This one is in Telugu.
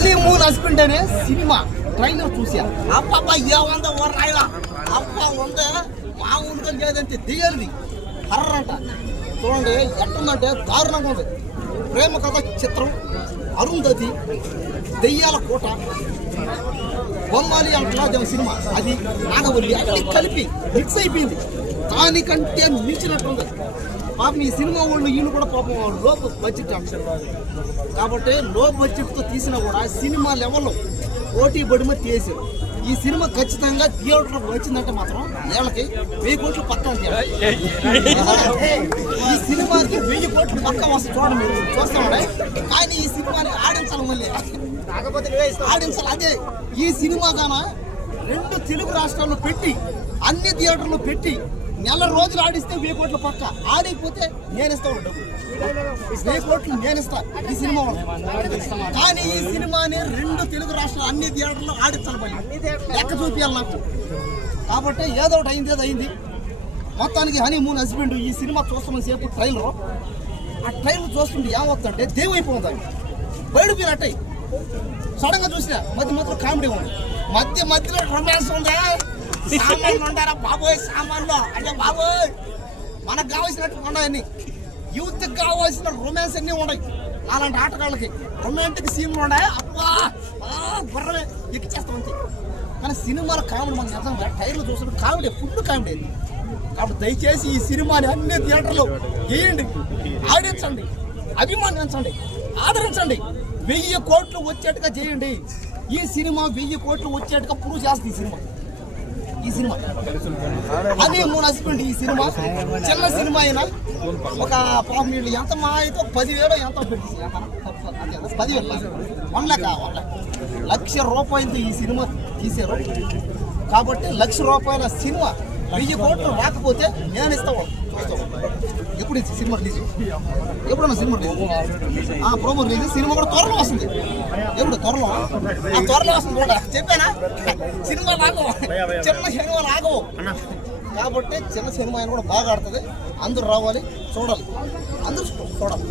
హనీమూన్ హస్బెండ్ అనే సినిమా ట్రైలర్ చూసా. అబ్బా ఏమంద రాయలా అబ్బా ఉందే మామూలుగా లేదంటే దిగలిది హర్రర్ అంట. చూడండి ఎట్టుందంటే దారుణంగా ఉంది. ప్రేమ కథ చిత్రం, అరుంధతి, దెయ్యాల కోట, బొమ్మాలి అంటున్నా సినిమా, అది నాగవల్లి అన్ని కలిపి మిక్స్ అయిపోయింది. దానికంటే మించినట్టుంది. పాపం ఈ సినిమా వాళ్ళు వీళ్ళు కూడా పాపం లో బడ్జెట్ అంశారు కాబట్టి లో బడ్జెట్తో తీసినా కూడా సినిమా లెవెల్లో పోటీ పడిమ తీసారు. ఈ సినిమా ఖచ్చితంగా థియేటర్లకు వచ్చిందంటే మాత్రం వీళ్ళకి 1000 కోట్లు పక్కా. ఈ సినిమాకి 1000 కోట్లు పక్కా వస్తుంది. చూడండి మీరు చూస్తామంటే, కానీ ఈ సినిమాని ఆడించాలి, మళ్ళీ ఆడించాలి. అదే ఈ సినిమా గాన 2 తెలుగు రాష్ట్రాల్లో పెట్టి అన్ని థియేటర్లు పెట్టి నెల రోజులు ఆడిస్తే 1000 కోట్ల పక్క. ఆడిపోతే నేను ఇస్తాను డబ్బు, 1000 కోట్లు నేను ఇస్తాను ఈ సినిమా వాళ్ళు. కానీ ఈ సినిమాని 2 తెలుగు రాష్ట్రాలు అన్ని థియేటర్లో ఆడించాలి, మళ్ళీ లెక్క చూపించాలి నాకు. కాబట్టి ఏదో ఒకటి అయింది, ఏదో అయింది. మొత్తానికి హనీమూన్ హస్బెండ్ ఈ సినిమా చూస్తున్న సేపు ట్రైలర్, ఆ ట్రైలర్ చూస్తుంటే ఏమవుతుందంటే దేవైపోతుంది. బయట పోయినట్టయి సడన్ గా చూసిన మధ్య కామెడీ ఉంది, మధ్యలో రొమాన్స్ ఉందా. సామాన్లు ఉంటారా బాబోయ్, సామాన్లు అంటే బాబోయ్ మనకు కావాల్సినట్టు ఉన్నాయని, యూత్ కావాల్సిన రొమాన్స్ అన్నీ ఉన్నాయి. అలాంటి ఆటగాళ్ళకి రొమాంటిక్ సీన్లు ఉన్నాయి. అబ్బా బుర్రమే ఎక్కిచ్చేస్తాం అంతే. కానీ సినిమాలో కామెడీ మనకు నిజంగా టైర్లు చూసిన కామెడీ, ఫుల్ కామెడీ. కాబట్టి దయచేసి ఈ సినిమాని అన్ని థియేటర్లో వేయండి, ఆడించండి, అభిమానించండి, ఆదరించండి. 1000 కోట్లు వచ్చేట్టుగా చేయండి. ఈ సినిమా 1000 కోట్లు వచ్చేట్టుగా ప్రూవ్ చేస్తుంది. ఈ సినిమా హనీమూన్ హస్బెండ్ ఈ సినిమా చిన్న సినిమా అయినా ఒక పాపం వీళ్ళు ఎంత మా అయితే 10,000 ఎంతో పెట్టి 10,000 1,00,000 రూపాయలతో ఈ సినిమా తీసారు. కాబట్టి 1,00,000 రూపాయల సినిమా 1000 కోట్లు రాకపోతే నేను ఇస్తాను. ఎప్పుడు సినిమా రిలీజ్, ఎప్పుడన్నా cinema release, promo release. Cinema కూడా త్వరలో వస్తుంది. ఎప్పుడు త్వరలో వస్తుంది కూడా చెప్పానా. సినిమా లాగవు, చిన్న సినిమా లాగవు. కాబట్టి చిన్న సినిమా అయినా కూడా బాగా ఆడుతుంది. అందరూ రావాలి, చూడాలి, అందరూ చూడాలి.